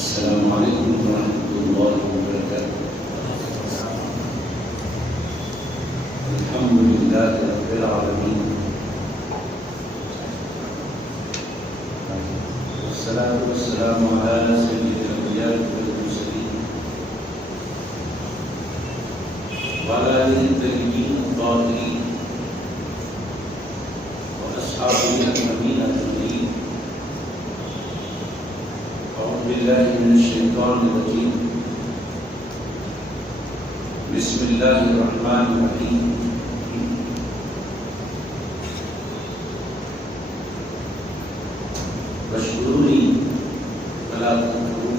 السلام علیکم ورحمۃ اللہ وبرکاتہ۔ الحمد للہ رب العالمین، والصلاة والسلام علی سید الانبیاء والمرسلین وعلی آلہ الطیبین الطاہرین واصحابہ اجمعین اجمعین۔ اعوذ باللہ من الشیطان الرجیم، بسم اللہ الرحمن الرحیم۔ واشکرونی ولا تکفرون،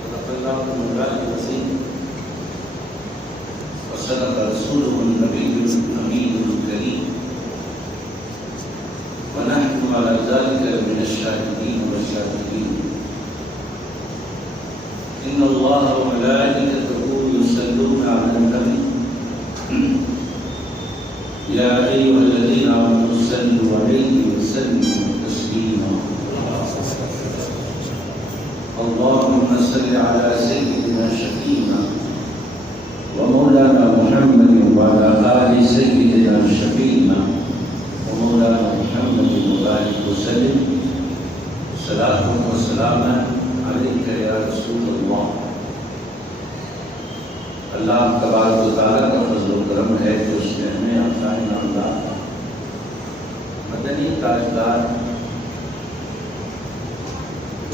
صدق اللہ مولانا العظیم وصدق رسولہ النبی الامین الکریم، ونحن على ذلك من الشاهدين والشاكرين۔ إن الله وملائكته يصلون على النبي يا أيها الذين آمنوا صلوا عليه وسلموا تسليما۔ اللهم صل على سيدنا شفيعنا ومولانا محمد وعلى آل سيدنا شفيعنا ومولانا محمد وبارك وسلم، صلاة وسلام عليك يا رسول اللہ۔ اللہ تبارک و تعالیٰ کا فضل و کرم ہے کہ اس نے ہمیں اپنا انعامدار مدنی تاجدار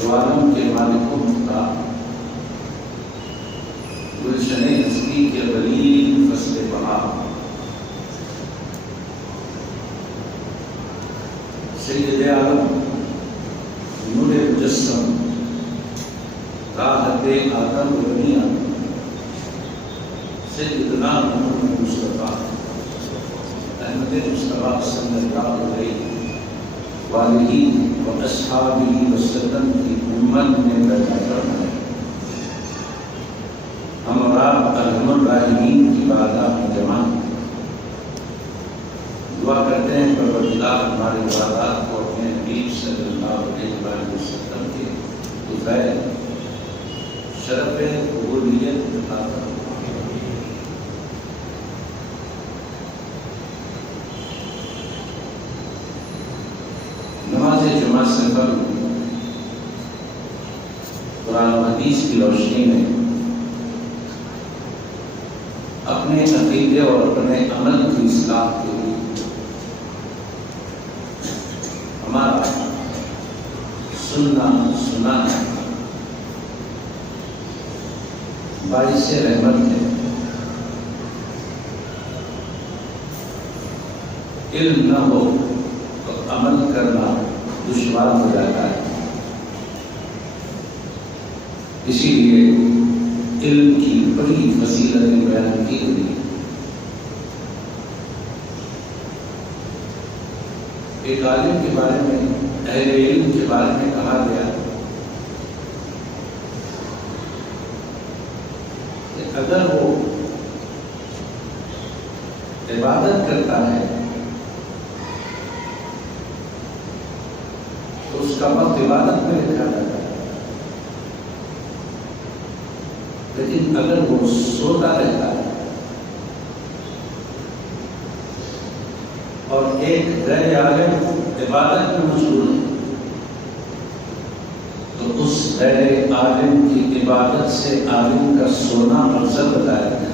دو عالم کے مالک و مختار گلشن ہستی کے ولی فصل بہار سید عالم نور مجسم راحت آدم و دنیا سیدنا محمد مصطفیٰ احمد مصطفیٰ صلی اللہ علیہ وآلہ واصحابہ وسلم کی امت میں پیدا کرنا ہے۔ ہم اور آپ ارحم الراحمین کی بارگاہ میں جمع دعا کرتے ہیں پروردگار ہمارے عبادات کو اپنے حبیب صلی اللہ علیہ وسلم کے بغیر شرف قبولیت عطا فرمائے۔ نماز جماعت سے قبل قرآن و حدیث کی روشنی میں اپنے عقیدے اور اپنے عمل کی اصلاح کے لیے ہمارا سننا باعث رحمت ہے۔ علم نہ ہو تو عمل کرنا دشوار ہو جاتا ہے، اسی لیے علم کی بڑی فضیلتیں بیان کی گئی۔ ایک عالم کے بارے میں، اہل علم کے بارے میں کہا گیا کہ اگر وہ عبادت کرتا ہے تو اس کا وقت عبادت میں لکھا جاتا ہے، لیکن اگر وہ سوتا رہتا ہے اور ایک غیر عالم عبادت میں مشغول ہے تو اس غیر عالم کی عبادت سے عالم کا سونا افضل بتایا گیا،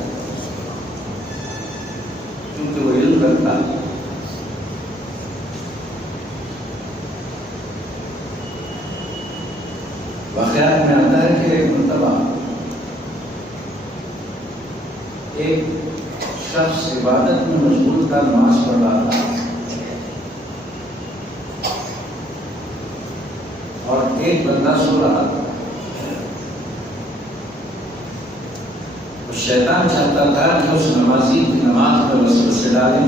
کیونکہ وہ علم رکھتا ہے۔ واقعات میں آتا ہے کہ ایک مرتبہ ایک شخص عبادت میں مشغول تھا، نماز پڑھ رہا تھا، اور ایک بندہ سو رہا تھا۔ شیطان چاہتا تھا کہ اس نمازی کی نماز میں وسوسے ڈالیں،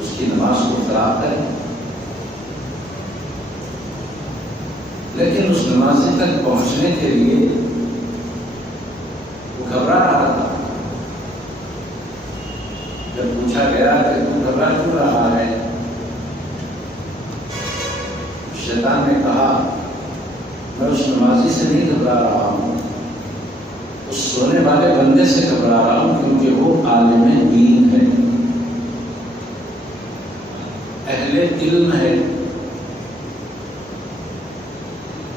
اس کی نماز کو خراب کریں، لیکن اس نمازی تک پہنچنے کے لیے وہ گھبرا رہا تھا۔ جب پوچھا گیا کہ تو گھبرا کیوں رہا ہے، شیطان نے کہا میں اس نمازی سے نہیں گھبرا رہا ہوں، اس سونے والے بندے سے گھبرا رہا ہوں، کیونکہ وہ عالم دین ہے، اہل علم ہے۔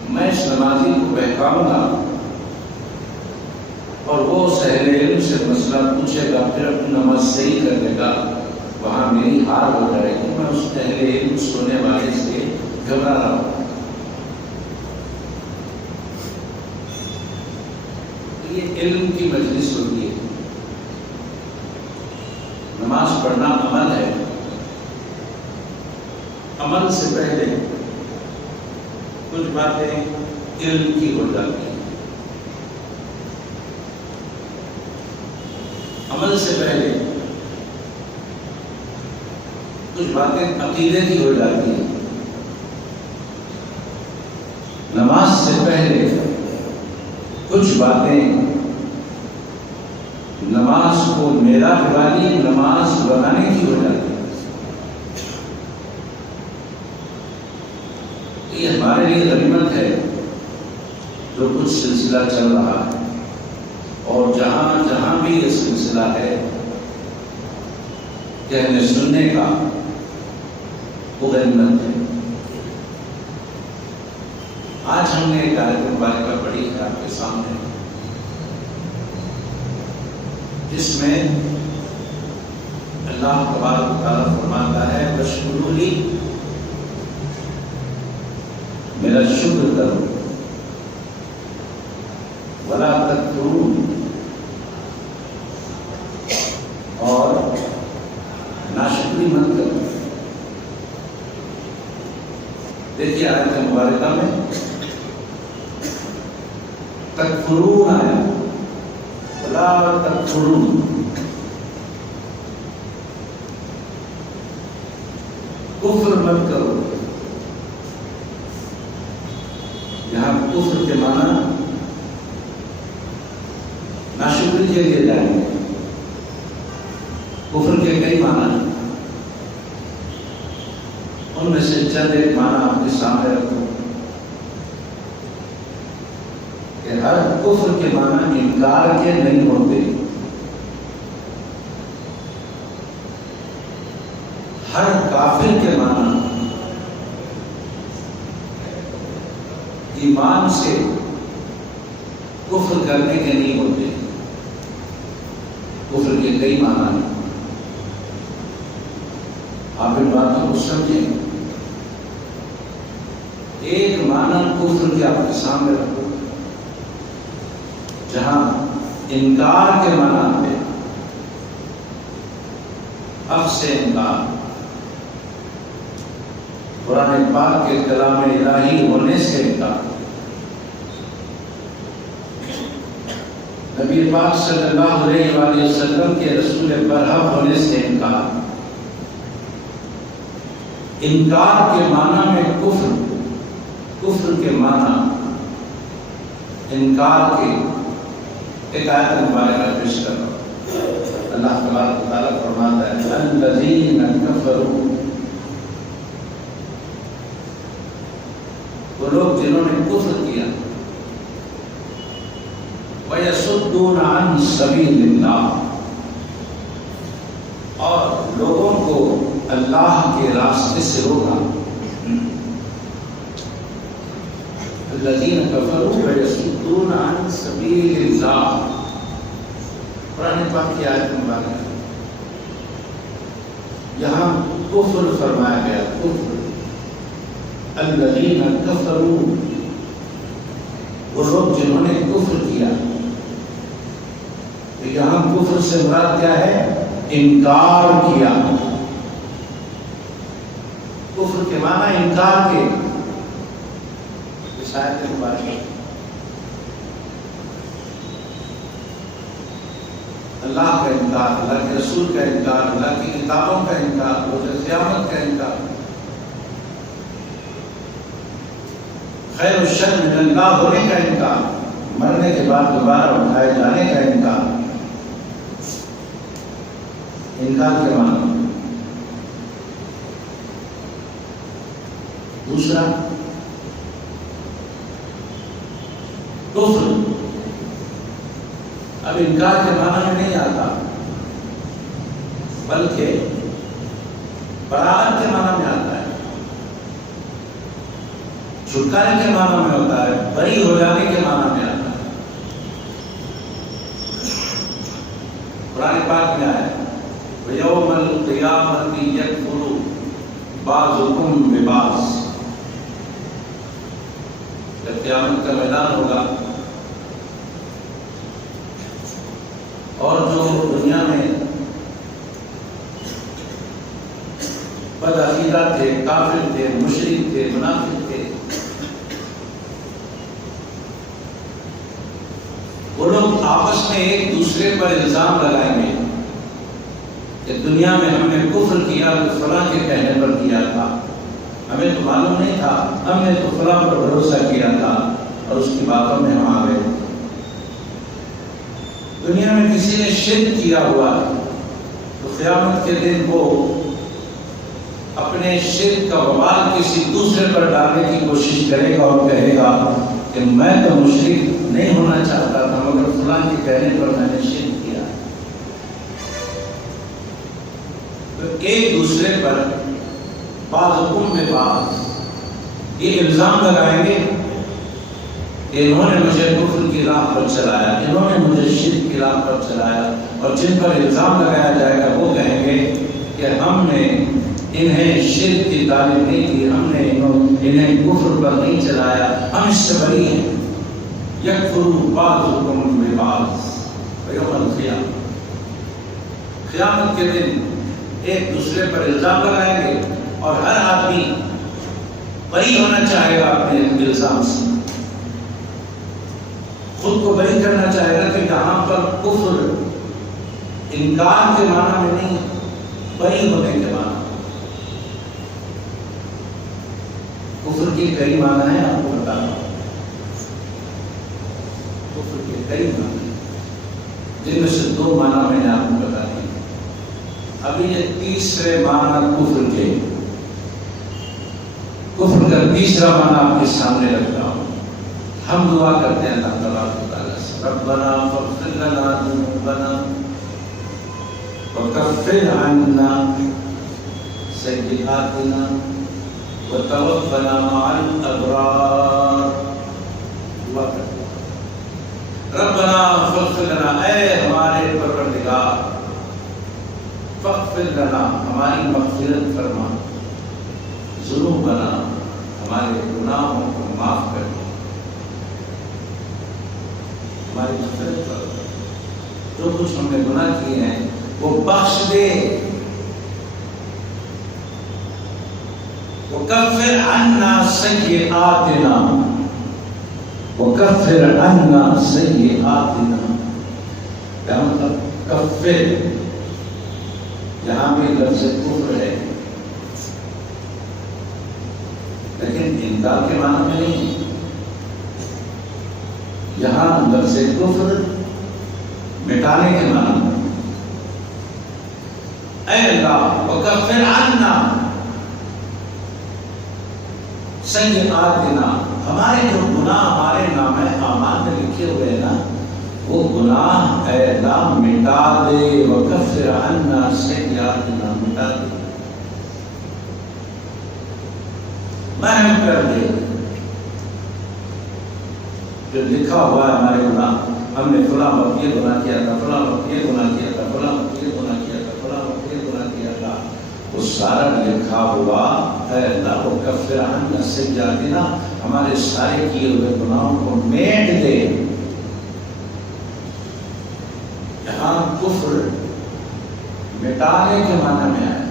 میں اس نمازی کو بہکاؤں گا اور وہ اس اہل علم سے مسئلہ پوچھے گا، پھر اپنی نماز صحیح کر دے گا، وہاں میری ہار ہو جائے گی، میں اس اہل علم سونے والے سے گھبرا رہا ہوں۔ یہ علم کی مجلس ہوتی ہے۔ نماز پڑھنا عمل ہے، عمل سے پہلے کچھ باتیں علم کی ہو جاتی ہیں، عمل سے پہلے کچھ باتیں عقیدے کی ہو جاتی ہیں، نماز سے پہلے کچھ باتیں نماز کو میرا والی نماز بنانے کی ہو جاتی ہے۔ یہ ہمارے لیے غنیمت ہے جو کچھ سلسلہ چل رہا ہے، اور جہاں جہاں بھی یہ سلسلہ ہے کہنے سننے کا، وہ غنیمت ہے۔ آج ہم نے ایک آیت مبارکہ پڑھی ہے آپ کے سامنے، جس میں اللہ تبارک و تعالیٰ فرماتا ہے وَاشْكُرُوا لِي، میرا شکر کرو، وَلَا تَكْفُرُونَ، اور ناشکری مت کرو۔ دیکھیے آیت مبارکہ میں تکفرون آیا، وَلَا تَكْفُرُونَ، کفر مت کرو۔ یہاں کفر کے معنی ناشکری کے لیے جائیں گے۔ کفر کے کئی معنی ہیں، ان میں سے چند ایک معنی آپ کے سامنے رکھوں کہ ہر کفر کے معنی انکار کے نہیں ہوتے، ہر کافر کے معنی ایمان سے کفر کرنے کے نہیں ہوتے۔ کفر کے کئی معنی ہیں، آپ ان باتوں کو سمجھیں۔ ایک معنی کفر کے آپ کے سامنے رکھو، جہاں انکار کے معنی آتے ہیں، حق سے انکار، قرآن پاک کے کلام الہی ہونے سے انکار، نبی پاک صلی اللہ علیہ وآلہ وسلم کے رسول برحق ہونے سے انکار۔ انکار کے معنی میں کفر، کفر کے معنی انکار کے ایک آیت مبارکہ پیش کر رہا ہوں۔ اللہ تبارک و تعالیٰ فرماتا ہے الذین کفروا، وہ لوگ جنہوں نے کفر کیا، وَيَصُدُّونَ عَنْ سَبِيلِ اللَّهِ، اور لوگوں کو اللہ کے راستے سے روکا۔ الذین کفروا وَيَصُدُّونَ عَنْ سَبِيلِ اللَّهِ، قرآن پاک کی آیت مبارکہ یہاں کفر فرمایا گیا، کفر۔ الذین کفروا، وہ لوگ جنہوں نے کفر کیا، یہاں کفر سے مراد کیا ہے؟ انکار کیا۔ کفر کے معنی انکار کے، اس آیت مبارکہ اللہ کا انکار، اللہ کے رسول کا انکار، اللہ کی کتابوں کا انکار، روز قیامت کا انکار، خیر و شر من اللہ ہونے کا انکار، مرنے کے بعد دوبارہ اٹھائے جانے کا انکار۔ انکار کے معنی دوسرا کفر اب انکار کے معنی میں نہیں آتا، بلکہ برات کے معنی میں آتا ہے، چھٹکارے کے معنی میں ہوتا ہے، بری ہو جانے کے معنی میں آتا ہے۔ قرآن پاک میں آیا وَيَوْمَ الْقِيَامَةِ يَكْفُرُ بَعْضُكُمْ بِبَعْضٍ، جب قیامت کا میدان ہوگا اور جو دنیا میں بدعقیدہ تھے، کافر تھے، مشرک تھے، منافق تھے، وہ لوگ آپس میں ایک دوسرے پر الزام لگائیں گے کہ دنیا میں ہم نے کفر کیا تو فلاں کے کہنے پر کیا تھا، ہمیں تو معلوم نہیں تھا، ہم نے تو فلاں پر بھروسہ کیا تھا اور اس کی باتوں میں ہم آ گئے۔ دنیا میں کسی نے شرک کیا ہوا تو قیامت کے دن وہ اپنے شرک کا وبال کسی دوسرے پر ڈالنے کی کوشش کرے گا اور کہے گا کہ میں تو مشرک نہیں ہونا چاہتا تھا مگر فلاں کے کہنے پر میں نے شرک کیا۔ تو ایک دوسرے پر بعضکم ببعض یہ الزام لگائیں گے کہ انہوں نے مجھے کفر کی راہ پر چلایا، انہوں نے مجھے شرک کی راہ پر چلایا، اور جن پر الزام لگایا جائے گا وہ کہیں گے کہ ہم نے انہیں شرک کی تعلیم نہیں کی، ہم نے انہیں کفر پر نہیں چلایا، ہم اس سے بری ہیں۔ یکفر بعضکم ببعض یوم القیامہ، قیامت کے دن ایک دوسرے پر الزام لگائیں گے اور ہر آدمی بری ہونا چاہے گا اپنے الزام سے، خود کو بری کرنا چاہے گا کہ یہاں پر کفر انکار کے معنی میں نہیں، بری ہونے کے معنی۔ کفر کے کئی معنی ہیں، آپ کو بتا رہا ہوں، کفر کے کئی معنی جن میں سے دو معنی میں نے آپ کو بتا دی۔ ابھی یہ تیسرے معنی کفر کے، کفر کا تیسرا معنی آپ کے سامنے رکھتا ہوں۔ ہم دعا کرتے ہیں اللہ تعالیٰ سے، ربنا فاغفر لنا ذنوبنا وکفر عنا سیئاتنا وتوفنا مع الابرار۔ دعا کرتے ہیں ربنا فاغفر لنا، اے ہمارے پروردگار، فاغفر لنا ہماری مغفرت فرما، ذنوبنا ہمارے گناہوں کو معاف کر دے، ہماری مغفرت کر، جو کچھ ہم نے گناہ کیے ہیں وہ بخش دے، وکفر عنا سیئاتنا، وکفر عنا سیئاتنا، کیا مطلب کفر؟ یہاں بھی لفظ کفر ہے لیکن انکار کے معنی میں نہیں، یہاں لفظ کفر مٹانے کے معنی میں۔ اے اللہ وکفر عنا سیئاتنا، ہمارے جو گناہ ہمارے نامہ اعمال میں لکھے ہوئے ہیں نا، وہ گناہ اے اللہ مٹا دے، وکفر عنا سیئاتنا، مٹا دے، محو کر دے۔ جو لکھا ہوا ہے ہمارے گناہ، ہم نے فلاں وقت یہ گناہ کیا تھا، فلاں وقت یہ گناہ کیا تھا، فلاں وقت یہ گناہ کیا تھا، فلاں وقت یہ گناہ کیا تھا، وہ سارا لکھا ہوا اے اللہ وکفر عنا سیئاتنا، ہمارے سارے کیے ہوئے گناہوں کو میٹ دے۔ یہاں کفر مٹانے کے معنی میں آیا،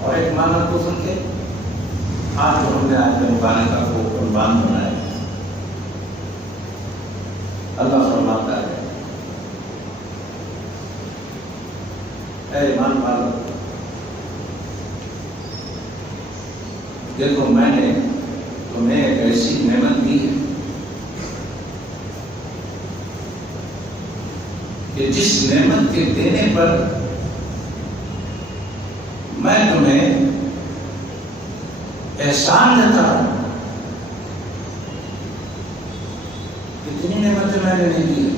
اور ایک معنی کفر کے آج جو ہم نے آج مبارکہ کو عنوان بنایا، اللہ فرماتا ہے اے ایمان والو، دیکھو میں نے تمہیں ایک ایسی نعمت دی ہے کہ جس نعمت کے دینے پر میں تمہیں احسان دیتا ہوں، نعمتیں میں نے نہیں دی.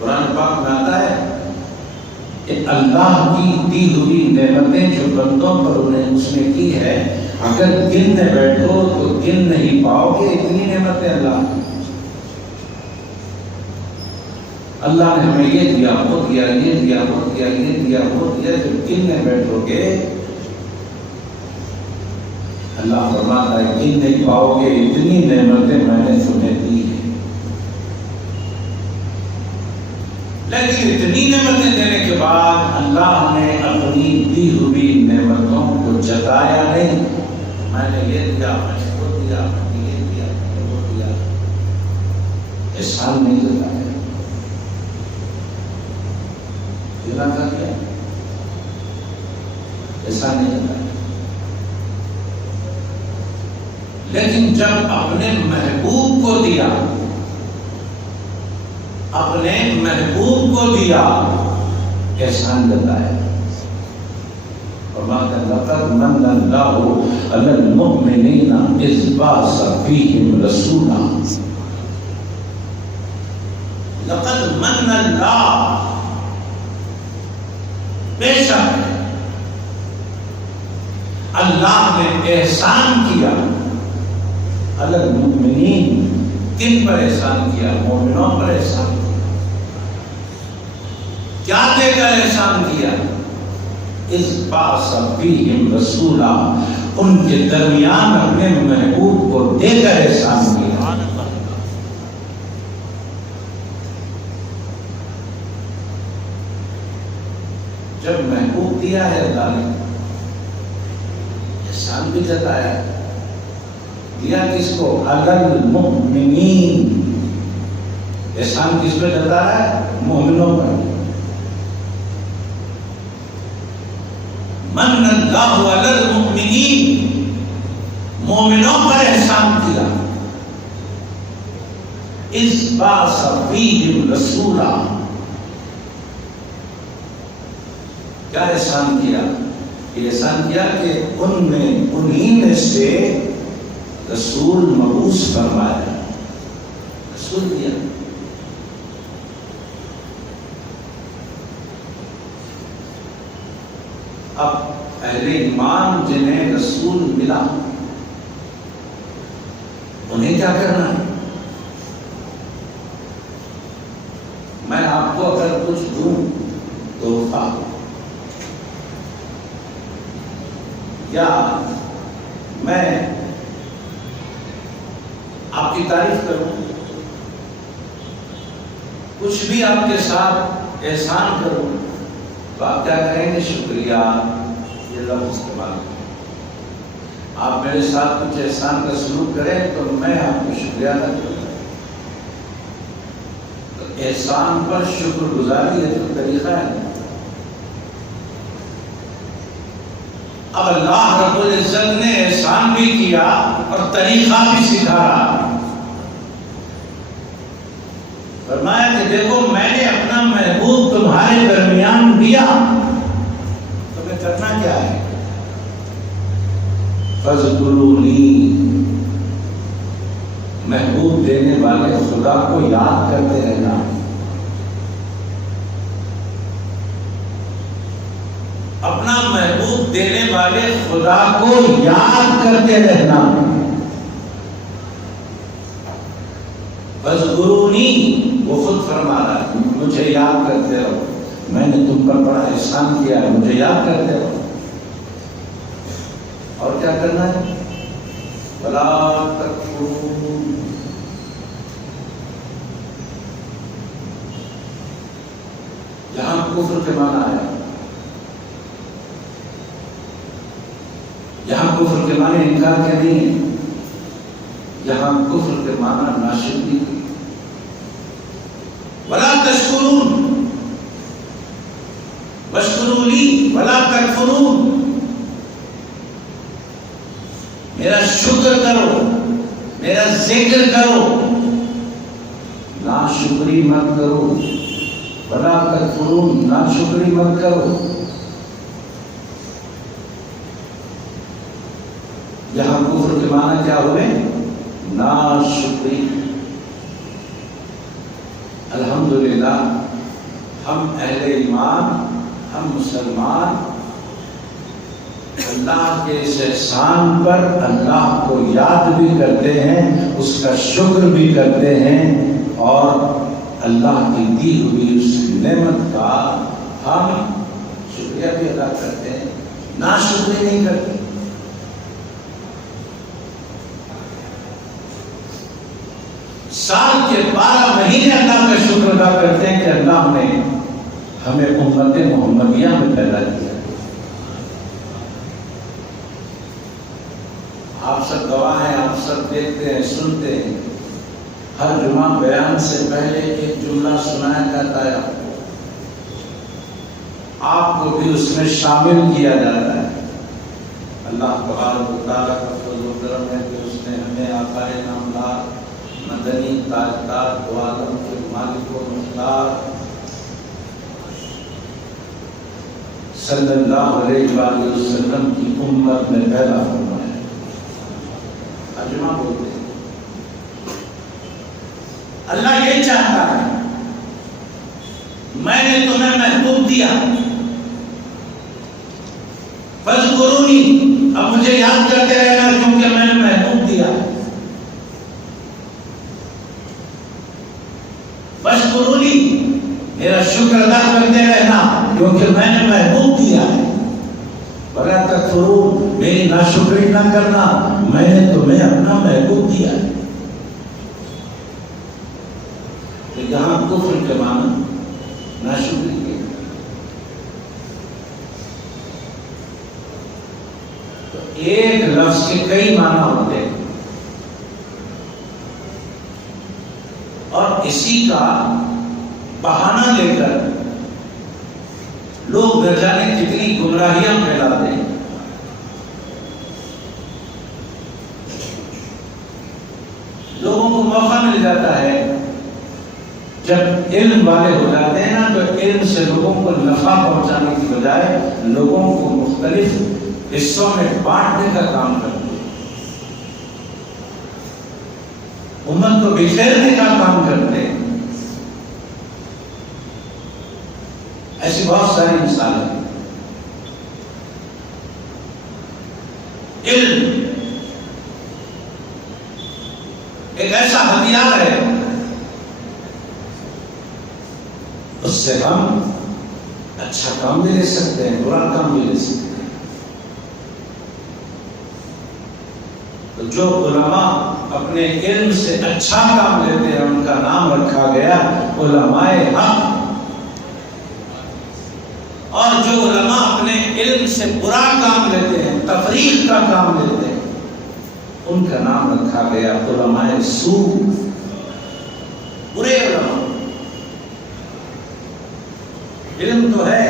قرآن پاک میں آتا ہے کہ اللہ کی دی ہوئی نعمتیں جو بندوں پر اس نے کی ہے، اگر گننے بیٹھو تو گن نہیں پاؤ گے اتنی نعمتیں اللہ کی. اللہ نے ہمیں یہ دیا، وہ دیا، یہ دیا، وہ دیا، یہ دیا، وہ دیا. جب گننے بیٹھو گے اللہ فرماتا ہے گن نہیں پاؤ گے اتنی نعمتیں میں نے تمہیں دی ہیں. لیکن اتنی نعمتیں دینے کے بعد اللہ نے اپنی دی ہوئی نعمتوں کو جتایا نہیں. میں نے یہ دیا، میں نے وہ دیا، میں نے یہ دیا، میں نے وہ دیا. احسان نہیں جتایا. کا کیا ایسا نہیں ہوتا. لیکن جب اپنے محبوب کو دیا، اپنے محبوب کو دیا، احسان جتایا. لقد من اللہ علی المؤمنین اذ بعث فیہم رسولا. لقد من اللہ، بے شک اللہ نے احسان کیا علی المؤمنین. کن پر احسان کیا؟ مومنوں پر احسان کیا. کیا دے کر احسان کیا؟ اذ بعث فیہم رسولا، ان کے درمیان اپنے محبوب کو دے کر احسان کیا. جب محبوب دیا ہے اللہ نے، احسان بھی جتایا. دیا کس کو؟ علی المؤمنین. احسان کس پہ جتایا ہے؟ مومنوں پر. من اللہ علی المؤمنین، مومنوں پر احسان کیا. اذ بعث فیہم رسولا، کیا احسان کیا؟ یہ احسان کیا کہ انہی میں سے رسول مبعوث فرمایا، رسول دیا. اب اہل ایمان جنہیں رسول ملا انہیں کیا کرنا ہے؟ میں آپ کو اگر کچھ دوں تحفہ، یا میں آپ کی تعریف کروں، کچھ بھی آپ کے ساتھ احسان کروں، تو آپ کیا کہیں گے؟ شکریہ. یہ لفظ استعمال کریں. آپ میرے ساتھ کچھ احسان کا سلوک کریں تو میں آپ کو شکریہ ادا کروں. تو احسان پر شکر گزاری یہ تو طریقہ ہے. اب اللہ رب العزت نے احسان بھی کیا اور طریقہ بھی سکھایا. فرمایا کہ دیکھو میں نے اپنا محبوب تمہارے درمیان دیا، تمہیں کرنا کیا ہے؟ فاذکرونی، محبوب دینے والے خدا کو یاد کرتے رہنا. اپنا محبوب دینے والے خدا کو یاد کرتے رہنا. فاذکرونی، وہ خود فرما رہا ہے مجھے یاد کرتے رہو. میں نے تم پر بڑا احسان کیا ہے، مجھے یاد کرتے رہو. اور کیا کرنا ہے؟ ولا تکفروا، یہاں کفر کے معنی آیا. یہاں کفر کے معنی انکار کے نہیں ہے، یہاں کفر کے معنی ناشکری کی. ولا تشکرون واشکروا لی ولا تکفرون، میرا شکر کرو، میرا ذکر کرو، ناشکری مت کرو. ولا تکفرون، ناشکری مت کرو. یہاں کفر کے معنی کیا ہوئے؟ ناشکری. الحمدللہ ہم اہل ایمان، ہم مسلمان اللہ کے اس احسان پر اللہ کو یاد بھی کرتے ہیں، اس کا شکر بھی کرتے ہیں، اور اللہ کی دی ہوئی اس نعمت کا ہم شکریہ بھی ادا کرتے ہیں، ناشکری نہیں کرتے۔ سال کے 12 مہینے اللہ کا شکر ادا کرتے ہیں کہ اللہ نے ہمیں امت محمدیہ میں پیدا کیا۔ آپ سب گواہ ہیں، آپ سب دیکھتے ہیں، سنتے ہیں، ہر جمعہ بیان سے پہلے ایک جملہ سنایا جاتا ہے، آپ کو بھی اس میں شامل کیا جاتا ہے۔ اللہ تبارک و تعالیٰ کا فضل و کرم ہے کہ اس نے ہمیں آقا نامدار مدنی تاجدار دو عالم کے مالک و مختار صلی اللہ علیہ وآلہ وسلم کی امت میں پیدا فرمایا۔ ترجمہ بولتے ہیں، اللہ یہ چاہتا ہے، میں نے تمہیں محبوب دیا، فاذکرونی، اب مجھے یاد کرتے رہنا کیونکہ میں نے محبوب دیا۔ فاذکرونی، میرا شکر ادا کرتے رہنا کیونکہ میں نے محبوب دیا ہے۔ ولا تکفرون، میری ناشکری نہ کرنا، میں نے تمہیں اپنا محبوب دیا ہے۔ تو یہاں کفر کے معنی ناشکری کے، تو ایک لفظ کے کئی معنی ہوتے ہیں، اور اسی کا بہانہ لے کر لوگ نہ جانے کتنی گمراہیاں پھیلا دیں۔ لوگوں کو موقع مل جاتا ہے جب علم والے ہو جاتے ہیں نا، تو علم سے لوگوں کو نفع پہنچانے کی بجائے لوگوں کو مختلف حصوں میں بانٹنے کا کام کرتے ہیں، امت کو بکھیرنے کا کام کرتے ہیں۔ ایسی بہت ساری مثالیں ہیں۔ علم ایک ایسا ہتھیار ہے، اس سے ہم اچھا کام بھی لے سکتے ہیں، برا کام بھی لے سکتے ہیں۔ تو جو علماء اپنے علم سے اچھا کام لیتے ہیں ان کا نام رکھا گیا علماء حق، اور جو علماء اپنے علم سے برا کام لیتے ہیں، تفریق کا کام لیتے ہیں، ان کا نام رکھا گیا علماء سوء، برے علماء۔ علم تو ہے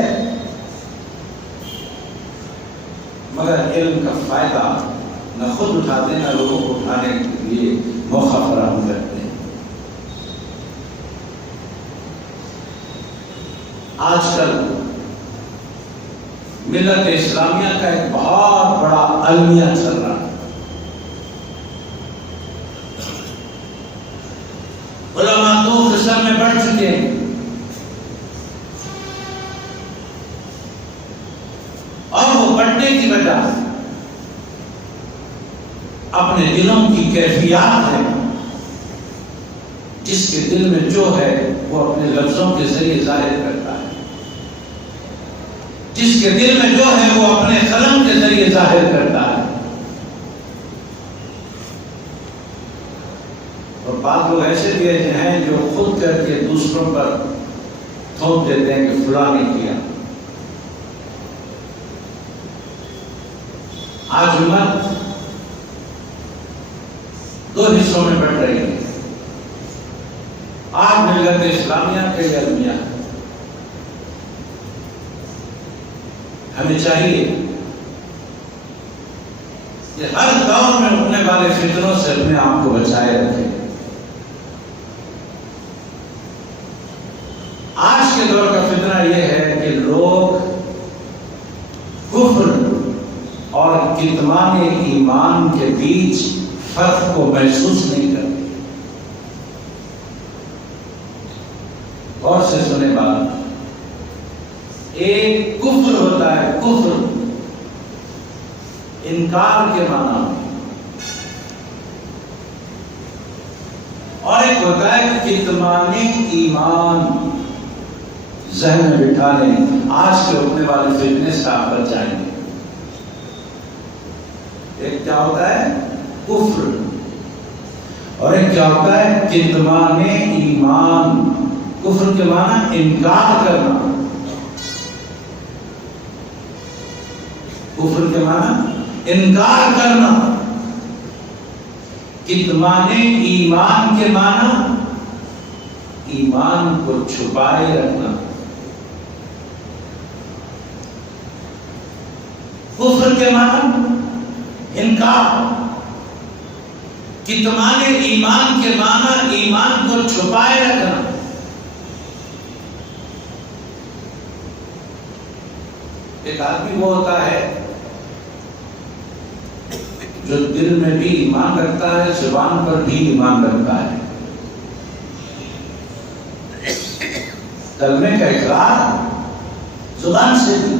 مگر علم کا فائدہ نہ خود اٹھاتے نہ لوگوں کو اٹھانے کے لیے موقع فراہم کرتے ہیں۔ آج کل ملت اسلامیہ کا ایک بہت بڑا المیہ چل رہا ہے۔ علماء دو قسم میں بڑھ چکے ہیں، اور وہ بڑھنے کی وجہ اپنے دلوں کی کیفیات ہے، جس کے دل میں جو ہے وہ اپنے لفظوں کے ذریعے ظاہر کرتا ہے، جس کے دل میں جو ہے وہ اپنے قلم کے ذریعے ظاہر کرتا ہے۔ اور بعض لوگ ایسے بھی ہیں جو خود کر کے دوسروں پر تھوپ دیتے ہیں کہ فلاں نے کیا۔ آج امت دو حصوں میں بڑھ رہی ہے۔ آج ملت اسلامیہ کے المیہ، ہمیں چاہیے کہ ہر دور میں اٹھنے والے فتنوں سے اپنے آپ کو بچائے رکھیں۔ آج کے دور کا فتنہ یہ ہے کہ لوگ کفر اور کتمان ایمان کے بیچ فرق کو محسوس نہیں کرتے۔ غور سے سنے بات. ایک کفر ہوتا ہے، کفر انکار کے معنی میں، اور ایک ہوتا ہے کتمان ایمان. ذہن میں بٹھا لیں، آج کے ہونے والے فتنے سے آپ بچ جائیں گے. ایک کیا ہوتا ہے کفر، اور ایک کیا ہوتا ہے کتمان ایمان. کفر کے معنی انکار کرنا، کفر کے معنی انکار کرنا. کتمان ایمان کے معنی ایمان کو چھپائے رکھنا. کفر کے معنی انکار، کتمان ایمان کے معنی ایمان کو چھپائے رکھنا. ایک آدمی وہ ہوتا ہے جو دل میں بھی ایمان رکھتا ہے، زبان پر بھی ایمان رکھتا ہے. کلمے کا اقرار زبان سے بھی،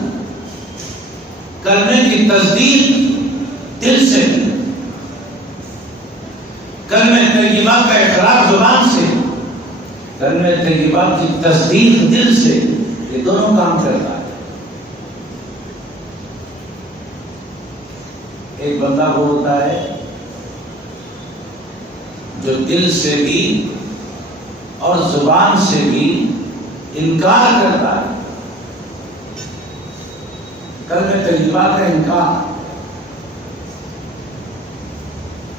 کلمے کی تصدیق دل سے بھی. کلمے طیبہ کا اقرار زبان سے، کلمے طیبہ کی تصدیق دل سے، یہ دونوں کام کرتا ہے. ایک بندہ وہ ہوتا ہے جو دل سے بھی اور زبان سے بھی انکار کرتا ہے. کلمہ طیبہ کا انکار.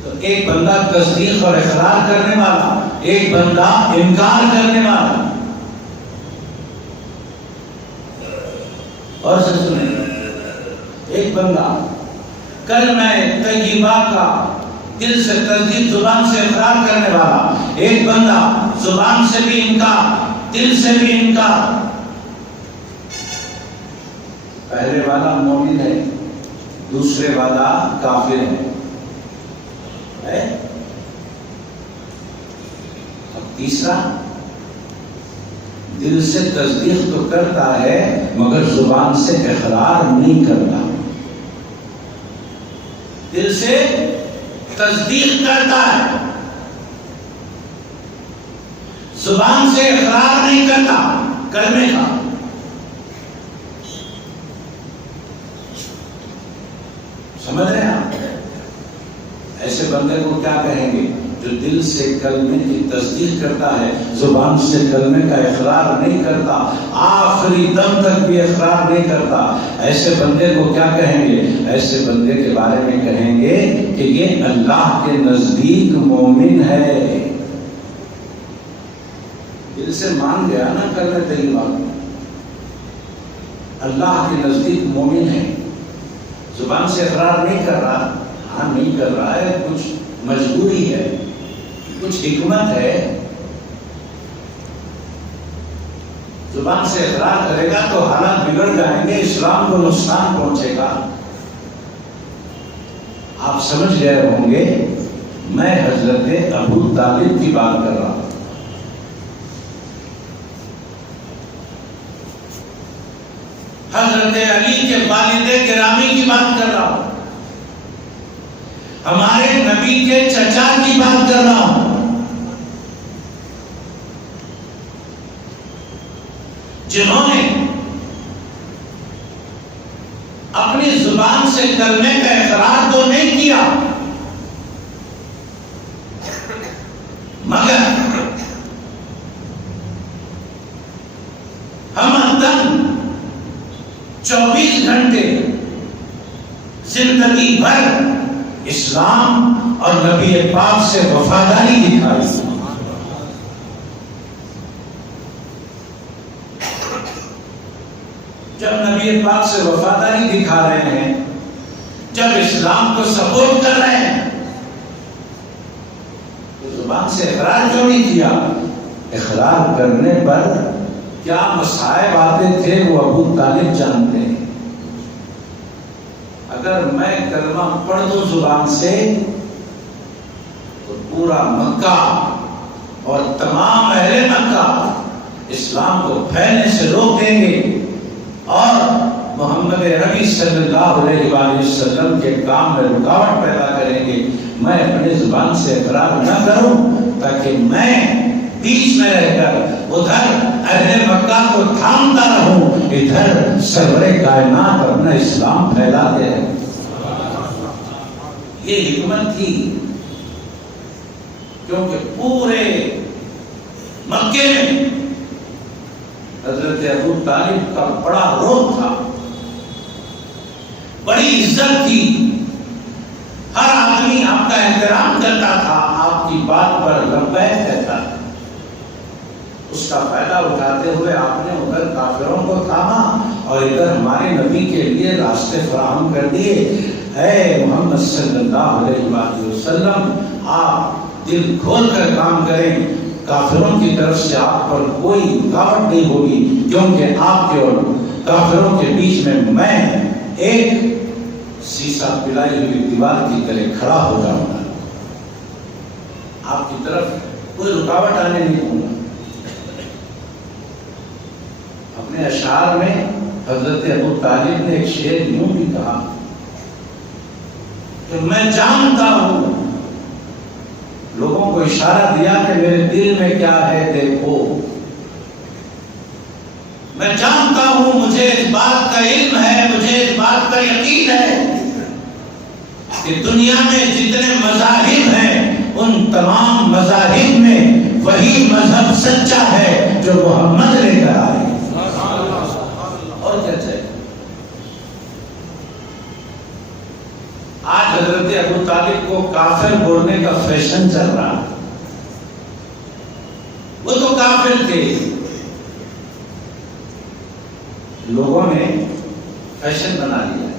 تو ایک بندہ تصدیق اور اقرار کرنے والا، ایک بندہ انکار کرنے والا. اور سنیں، ایک بندہ کلمہ طیبہ کا دل سے تصدیق، زبان سے اقرار کرنے والا، ایک بندہ زبان سے بھی انکار، دل سے بھی انکار. پہلے والا مومن ہے، دوسرے والا کافر ہے. اب تیسرا دل سے تصدیق تو کرتا ہے مگر زبان سے اقرار نہیں کرتا. دل سے تصدیق کرتا ہے، زبان سے اقرار نہیں کرتا کلمے کا. سمجھ رہے ہیں آپ؟ ایسے بندے کو کیا کہیں گے؟ جو دل سے کلمے کی تصدیق کرتا ہے، زبان سے کلمے کا اقرار نہیں کرتا، آخری دم تک بھی اقرار نہیں کرتا. ایسے بندے کو کیا کہیں گے؟ ایسے بندے کے بارے میں کہیں گے کہ یہ اللہ کے نزدیک مومن ہے. دل سے مان گیا نا کلمہ طیبہ، اللہ کے نزدیک مومن ہے. زبان سے اقرار نہیں کر رہا، ہاں نہیں کر رہا ہے، کچھ مجبوری ہے، کچھ حکمت ہے. زبان سے اقرار کرے گا تو حالات بگڑ جائیں گے، اسلام کو نقصان پہنچے گا. آپ سمجھ گئے ہوں گے میں حضرت ابو طالب کی بات کر رہا ہوں. حضرت علی کے والد گرامی کی بات کر رہا ہوں. ہمارے نبی کے چچا کی بات کر رہا ہوں. جنہوں نے اپنی زبان سے کلمے کا اقرار تو نہیں کیا مگر ہم 24 گھنٹے زندگی بھر اسلام اور نبی پاک سے وفاداری دکھائی. جب نبی پاک سے وفاداری دکھا رہے ہیں، جب اسلام کو سپورٹ کر رہے ہیں، تو زبان سے اقرار کیوں نہیں کیا؟ اقرار کرنے پر کیا مصائب آتے تھے وہ ابو طالب جانتے ہیں. اگر میں کلمہ پڑھ دوں زبان سے تو پورا مکہ اور تمام اہل مکہ اسلام کو پھیلنے سے روک دیں گے اور محمد عربی صلی اللہ علیہ وآلہ وسلم کے کام میں رکاوٹ پیدا کریں گے، میں اپنی زبان سے اقرار نہ کروں تاکہ میں بیچ میں رہ کر ادھر اہل مکہ کو تھامتا رہوں، ادھر سرور کائنات اپنا اسلام پھیلاتے رہیں۔ یہ حکمت تھی، کیونکہ پورے مکے میں حضرت ابو طالب کا بڑا رول تھا، بڑی عزت تھی، ہر آدمی آپ کا احترام کرتا تھا، آپ کی بات پر لبیک کہتا تھا۔ اس کا فائدہ اٹھاتے ہوئے آپ نے ادھر کافروں کو تھاما اور ادھر ہمارے نبی کے لیے راستے فراہم کر دیے۔ اے محمد صلی اللہ علیہ وآلہ وسلم، آپ دل کھول کر کام کریں، کافروں کی طرف سے آپ پر کوئی رکاوٹ نہیں ہوگی، کیونکہ آپ کے اور کافروں کے بیچ میں ایک سیسا پلائی ہوئی دیوار کی طرح کھڑا ہو جاؤں گا، آپ کی طرف کوئی رکاوٹ آنے نہیں دوں گا۔ اپنے اشعار میں حضرت ابو طالب نے ایک شعر یوں بھی کہا کہ میں جانتا ہوں، لوگوں کو اشارہ دیا کہ میرے دل میں کیا ہے دیکھو، میں جانتا ہوں، مجھے اس بات کا علم ہے، مجھے اس بات کا یقین ہے کہ دنیا میں جتنے مذاہب ہیں ان تمام مذاہب میں وہی مذہب سچا ہے جو محمد لے کر آئے، اور کیا چاہیے۔ آج حضرت ابو طالب کو کافر بولنے کا فیشن چل رہا ہے، وہ تو کافر تھے، لوگوں نے فیشن بنا لیا،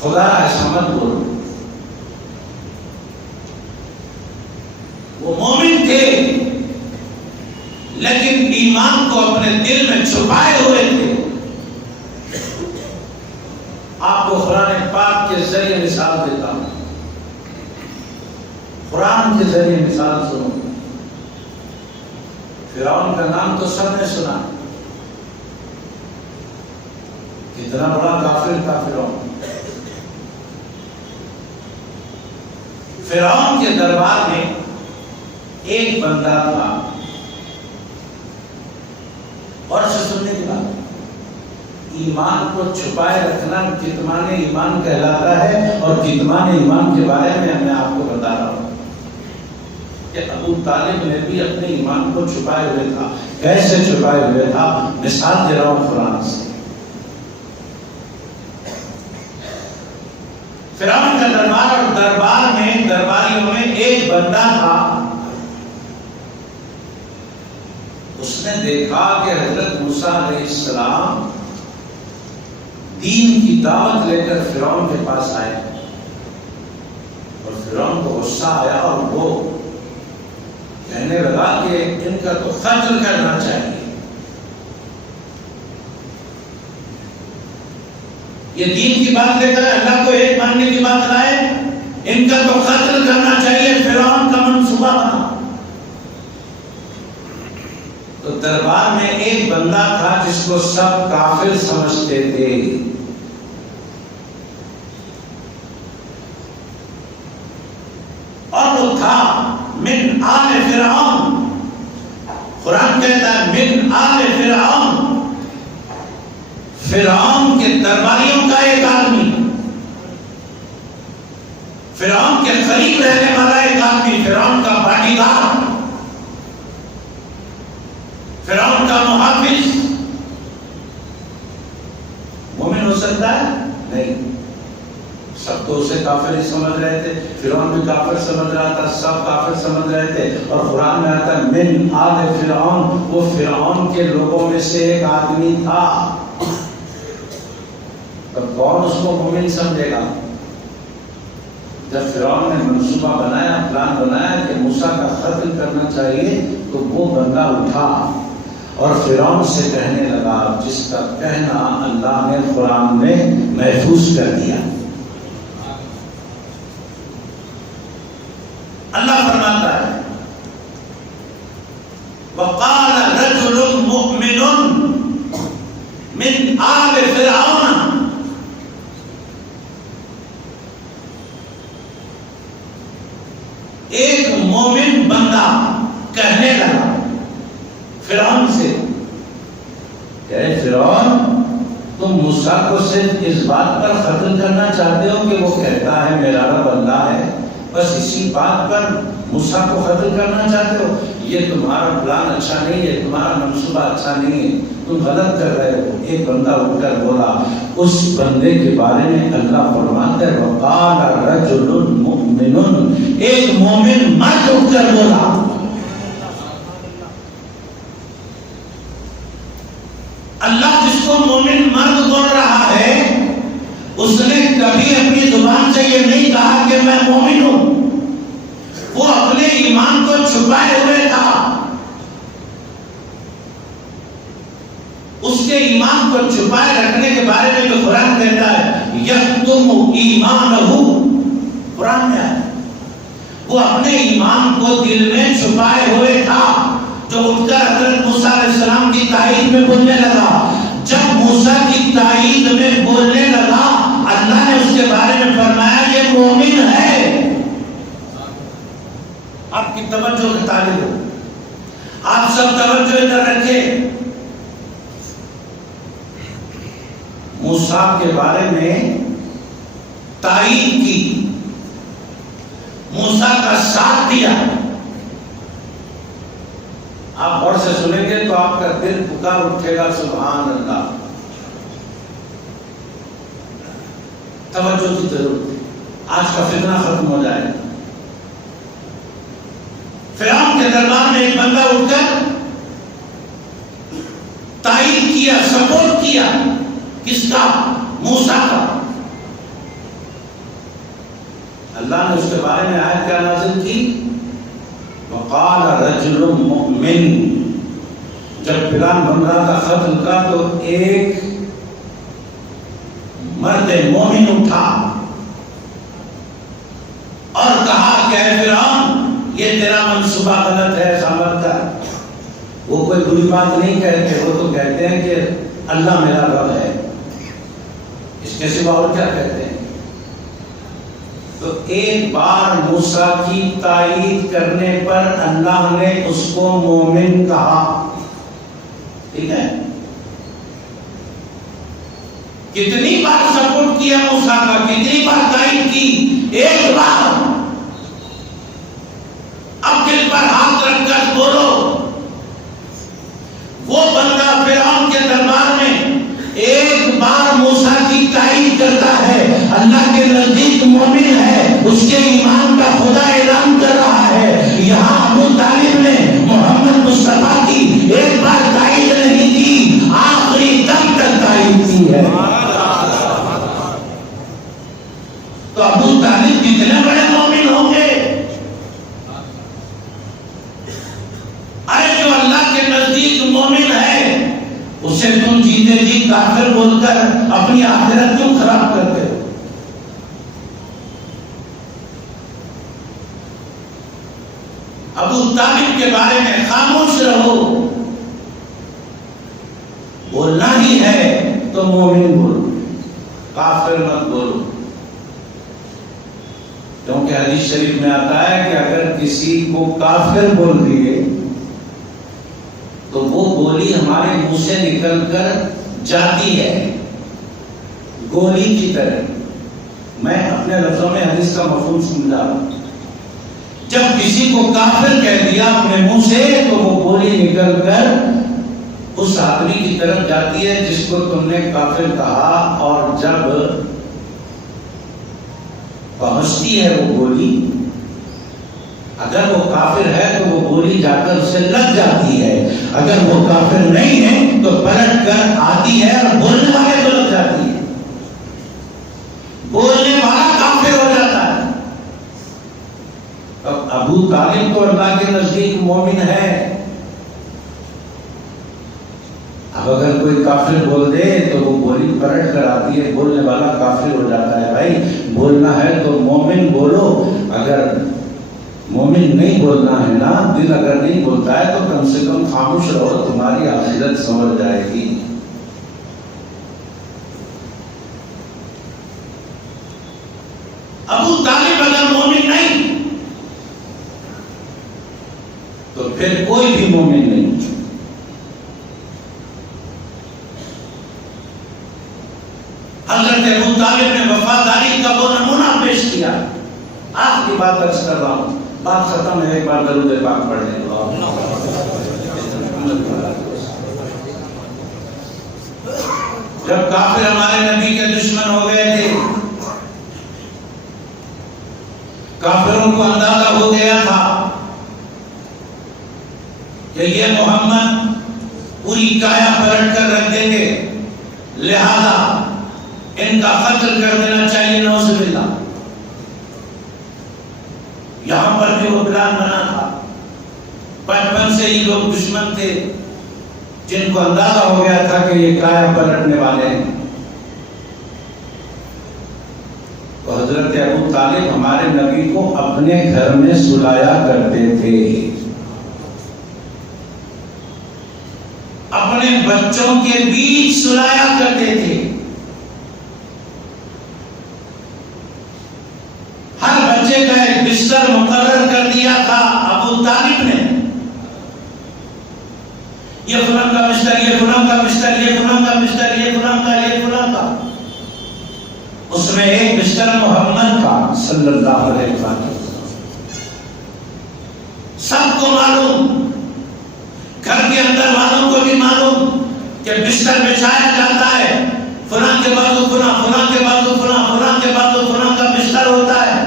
خدا ایسا مت بولو۔ وہ مومن تھے لیکن ایمان کو اپنے دل میں چھپائے ہوئے تھے۔ آپ کو قرآن پاک کے ذریعے مثال دیتا ہوں، قرآن کے ذریعے مثال سنو۔ فرعون کا نام تو سب نے سنا، کتنا بڑا کافر تھا فرعون۔ فرعون کے دربار میں ایک بندہ تھا، اور سے سننے کی بات، ایمان کو چھپائے رکھنا کتمان ایمان کہلاتا ہے، اور کتمان ایمان کے بارے میں آپ کو بتا رہا ہوں کہ ابو طالب نے بھی اپنے ایمان کو چھپائے ہوئے تھا۔ کیسے چھپائے ہوئے تھا؟ مثال دے رہا ہوں قرآن سے۔ فرعون کا دربار، اور دربار میں درباریوں میں ایک بندہ تھا، اس نے دیکھا کہ حضرت موسیٰ علیہ السلام دین کی دعوت لے کر فرعون کے پاس آئے، اور فرعون کو غصہ آیا اور وہ کہنے لگا کہ ان کا تو قتل کرنا چاہیے، یہ دین کی بات لے کر اللہ کو ایک ماننے کی بات لائے، ان کا تو قتل کرنا چاہیے۔ فرعون کا منصوبہ بنا۔ تو دربار میں ایک بندہ تھا جس کو سب کافر سمجھتے تھے، اور وہ تھا من آل فرعون۔ قرآن کہتا ہے من آل فرعون، فرعون کے درباریوں کا ایک آدمی، فرعون کے قریب رہنے والا ایک آدمی، فرعون کا باڈی گارڈ، فرعون کا محافظ۔ مومن ہو سکتا ہے؟ نہیں، سب تو اسے کافر ہی سمجھ رہے تھے، فرعون بھی کافر سمجھ رہا تھا، سب کافر سمجھ رہے تھے، اور قرآن میں آتا ہے من آل فرعون، وہ فرعون کے لوگوں میں سے ایک آدمی تھا۔ تو کون اس کو مومن سمجھے گا؟ جب فرعون نے منصوبہ بنایا، پلان بنایا کہ موسیٰ کا قتل کرنا چاہیے، تو وہ بندہ اٹھا اور فرعون سے کہنے لگا جس کا کہنا اللہ نے قرآن میں محفوظ کر دیا۔ اللہ فرماتا ہے من آل فرعون. ایک مومن بندہ کہنے لگا فرعون سے کہ اے فرعون، تم موسیٰ کو صرف اس بات پر قتل کرنا چاہتے ہو کہ وہ کہتا ہے میرا رب اللہ ہے، بس اسی بات پر موسیٰ کو قتل کرنا چاہتے ہو؟ یہ تمہارا پلان اچھا نہیں ہے، تمہارا منصوبہ اچھا نہیں ہے، تم غلط کر رہے ہو. ایک بندہ اٹھ کر بولا. اس بندے کے بارے میں اللہ فرماتا ہے وقال رجل مؤمن، ایک مومن مرد اٹھ کر بولا. اللہ جس کو مومن مرد بول رہا ہے اس نے کبھی اپنی زبان سے یہ نہیں کہا کہ میں مومن ہوں. وہ اپنے ایمان کو چھپائے ہوئے تھا. اس کے ایمان کو چھپائے رکھنے کے بارے میں جو قرآن کہتا ہے یکتم ایمانہ، قرآن میں ہے وہ اپنے ایمان کو دل میں چھپائے ہوئے تھا. جو اٹھ کر حضرت موسیٰ علیہ السلام کی تائید میں بولنے لگا. جب موسیٰ کی تائید میں بولنے لگا اللہ نے اس کے بارے میں فرمایا یہ مومن ہے. آپ کی توجہ کی طالب ہو، آپ سب توجہ ادھر رکھیں. موسیٰ کے بارے میں تائید کی، موسیٰ کا ساتھ دیا. آپ غور سے سنیں گے تو آپ کا دل پکار اٹھے گا سبحان اللہ. توجہ کی ضرورت ہے، آج کا فتنہ ختم ہو جائے. فرعون کے دربار میں ایک بندہ اٹھ کر تائید کیا، سپورٹ کیا. کس کا؟ موسیٰ کا. اللہ نے اس کے بارے میں آیت کیا نازل کی؟ وقال رجل مؤمن. جب پلان بن رہا تھا قتل کا تو ایک مرد مومن اٹھا اور کہا کہ اے فرعون یہ تیرا منصوبہ غلط ہے، ثابت کر. وہ کوئی بری بات نہیں کہتے، وہ تو کہتے ہیں کہ اللہ میرا رب ہے، اس کے سوا اور کیا کہتے ہیں. تو ایک بار موسیٰ کی تائید کرنے پر اللہ نے اس کو مومن کہا. ٹھیک ہے، کتنی بار سپورٹ کیا موسیٰ کا، کتنی بار تائید کی؟ ایک بار. اب دل پر ہاتھ رکھ کر بولو. وہ بندہ فرعون کے دربار میں ایک بار موسیٰ کی تائید کرتا ہے، اللہ کے نزدیک مومن ہے، اس کے ایمان کا خدا اعلان کر رہا ہے. یہاں ابو طالب نے محمد مصطفیٰ کی ایک بار تائید نہیں کی، آخری دم تک تائید کی ہے. تو ابو طالب کتنے بڑے مومن ہوں گے؟ جو اللہ کے نزدیک مومن ہے اسے تم جیتے جی کافر بول کر اپنی آخرت کیوں خراب کرتے ہو؟ ابو طالب کے بارے میں خاموش رہو. بولنا ہی ہے تو مومن بولو، کافر مت بولو. کیونکہ حدیث شریف میں آتا ہے کہ اگر کسی کو کافر بول دیے تو وہ بولی ہمارے منہ سے نکل کر جاتی ہے گولی کی طرح. میں اپنے لفظوں میں حدیث کا مفہوم سمجھا رہا ہوں. جب کسی کو کافر کہہ دیا اپنے منہ سے تو وہ گولی نکل کر اس آدمی کی طرف جاتی ہے جس کو تم نے کافر کہا. اور جب پہنچتی ہے وہ گولی، اگر وہ کافر ہے تو وہ گولی جا کر اسے لگ جاتی ہے، اگر وہ کافر نہیں ہے تو پلٹ کر آتی ہے اور بولنے والے کو لگ جاتی ہے. بولنے والا کافر ہو جاتا ہے. اب ابو طالب تو اللہ کے نزدیک مومن ہے. اب اگر کوئی کافر بول دے تو وہ گولی پلٹ کر آتی ہے، بولنے والا کافر ہو جاتا ہے. بھائی بولنا ہے تو مومن بولو، اگر مومن نہیں بولنا ہے نا، دل اگر نہیں بولتا ہے تو کم سے کم خاموش رہو، تمہاری آخرت سنور جائے گی. ابو طالب اگر مومن نہیں تو پھر کوئی بھی مومن نہیں. حضرت ابو طالب نے وفاداری کا وہ نمونہ پیش کیا. آپ کی بات عرض کر رہا ہوں, بات ختم ہے, ایک بار درود پاک پڑھ لیں. جب کافر ہمارے نبی کے دشمن ہو گئے تھے, کافروں کو اندازہ ہو گیا تھا کہ یہ محمد پوری کایا پلٹ کر رکھ دیں گے, لہذا ان کا قتل کر دینا چاہیے. نعوذ باللہ. یہاں پر بھی وہ پلان بنا تھا. بچپن سے ہی لوگ دشمن تھے جن کو اندازہ ہو گیا تھا کہ یہ کایا پلٹنے والے ہیں. تو حضرت ابو طالب ہمارے نبی کو اپنے گھر میں سلایا کرتے تھے, اپنے بچوں کے بیچ سلایا کرتے تھے. ہر بچے کا ایک بستر مقرر کر دیا تھا ابو طالب نے. یہ فلاں کا بستر, یہ فلاں کا بستر, یہ فلاں کا بستر, یہ فلاں کا, یہ فلاں کا. اس میں ایک بستر محمد کا صلی اللہ علیہ وسلم. سب کو معلوم, گھر کے اندر والوں کو بھی معلوم کہ بستر بچھایا جاتا ہے, فلاں کے بازو فلاں, فلاں کے بازو فلاں, فلاں کے بازو فلاں کا بستر ہوتا ہے.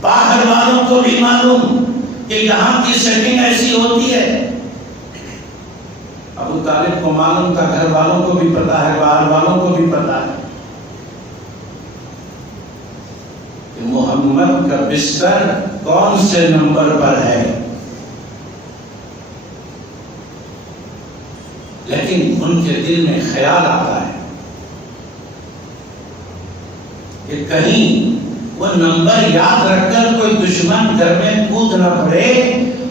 باہر والوں کو بھی معلوم کہ یہاں کی سیٹنگ ایسی ہوتی ہے. ابو طالب کو معلوم تھا, گھر والوں کو بھی پتا ہے, باہر والوں کو بھی پتا ہے کہ محمد کا بستر کون سے نمبر پر ہے. لیکن ان کے دل میں خیال آتا ہے کہ کہیں وہ نمبر یاد رکھ کر کوئی دشمن گھر میں کود نہ پڑے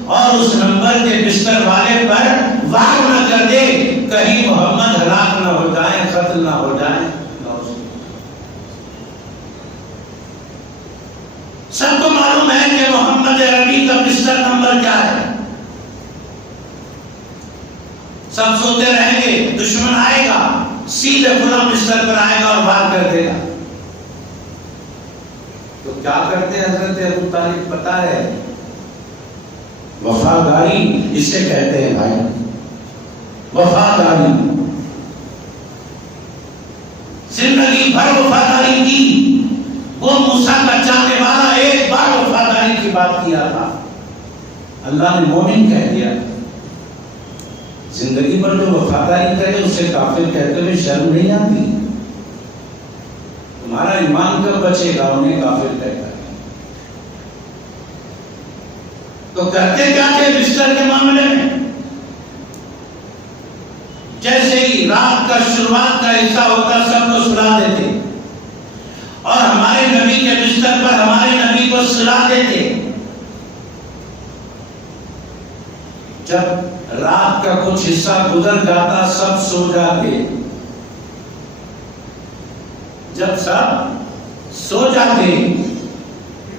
اور اس نمبر کے بستر والے پر وار نہ کر دے, کہیں محمد ہلاک نہ ہو جائیں, قتل نہ ہو جائیں. سب کو معلوم ہے کہ محمد عربی کا بستر نمبر کیا ہے. سب سوتے رہیں گے, دشمن آئے گا سیدھے فلاں بستر پر آئے گا اور وار کر دے گا. تو کیا کرتے حضرت ابو طالب پتا ہے؟ وفاداری اسے کہتے ہیں بھائی, وفاداری. زندگی بھر وفاداری کی. وہ موسیٰ کا چاہنے والا ایک بار وفاداری کی بات کیا تھا, اللہ نے مومن کہہ دیا. زندگی پر جو وفاداری کرے اسے کافر کہتے ہوئے شرم نہیں آتی. تمہارا ایمان کب بچے گا انہیں کافر کہتا ہے. تو کرتے کیا تھے بستر کے معاملے میں؟ جیسے ہی رات کا شروعات کا حصہ ہوتا سب کو سلا دیتے اور ہمارے نبی کے بستر پر ہمارے نبی کو سلا دیتے. جب رات کا کچھ حصہ گزر جاتا سب سو جاتے. جب سب سو جاتے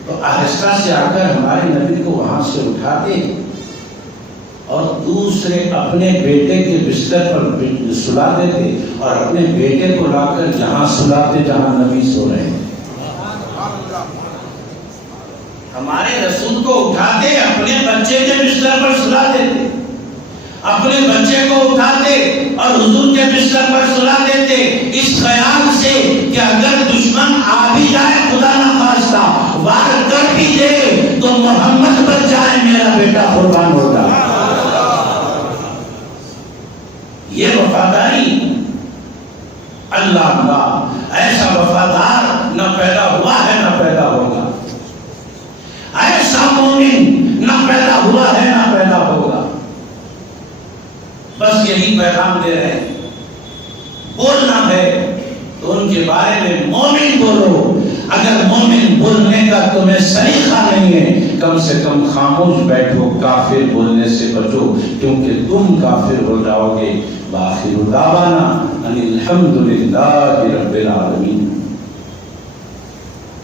تو آہستہ سے آ کر ہمارے نبی کو وہاں سے اٹھاتے اور دوسرے اپنے بیٹے کے بستر پر سلا دیتے اور اپنے بیٹے کو لا کر جہاں سلاتے جہاں نبی سو رہے ہیں. ہمارے رسول کو اٹھاتے اپنے بچے کے بستر پر سلا دیتے, اپنے بچے کو اٹھاتے اور حضور کے بستر پر سلا دیتے, اس خیال سے کہ اگر دشمن آ بھی جائے خدا نہ خواستہ وار کر بھی دے تو محمد بچ جائے, میرا بیٹا قربان ہوگا. یہ وفاداری اللہ کا ایسا وفادار نہ پیدا ہوا ہے نہ پیدا ہوگا, ایسا مومن نہ پیدا ہوا ہے نہ پیدا ہوگا. بس یہی پیغام دے رہے ہیں. بولنا ہے تو ان کے بارے میں مومن بولو. اگر مومن بولنے کا تمہیں سلیقہ نہیں ہے کم سے کم خاموش بیٹھو, کافر بولنے سے بچو کیونکہ تم کافر ہو جاؤ گے. بآخر دعوانا ان الحمد للہ رب العالمین.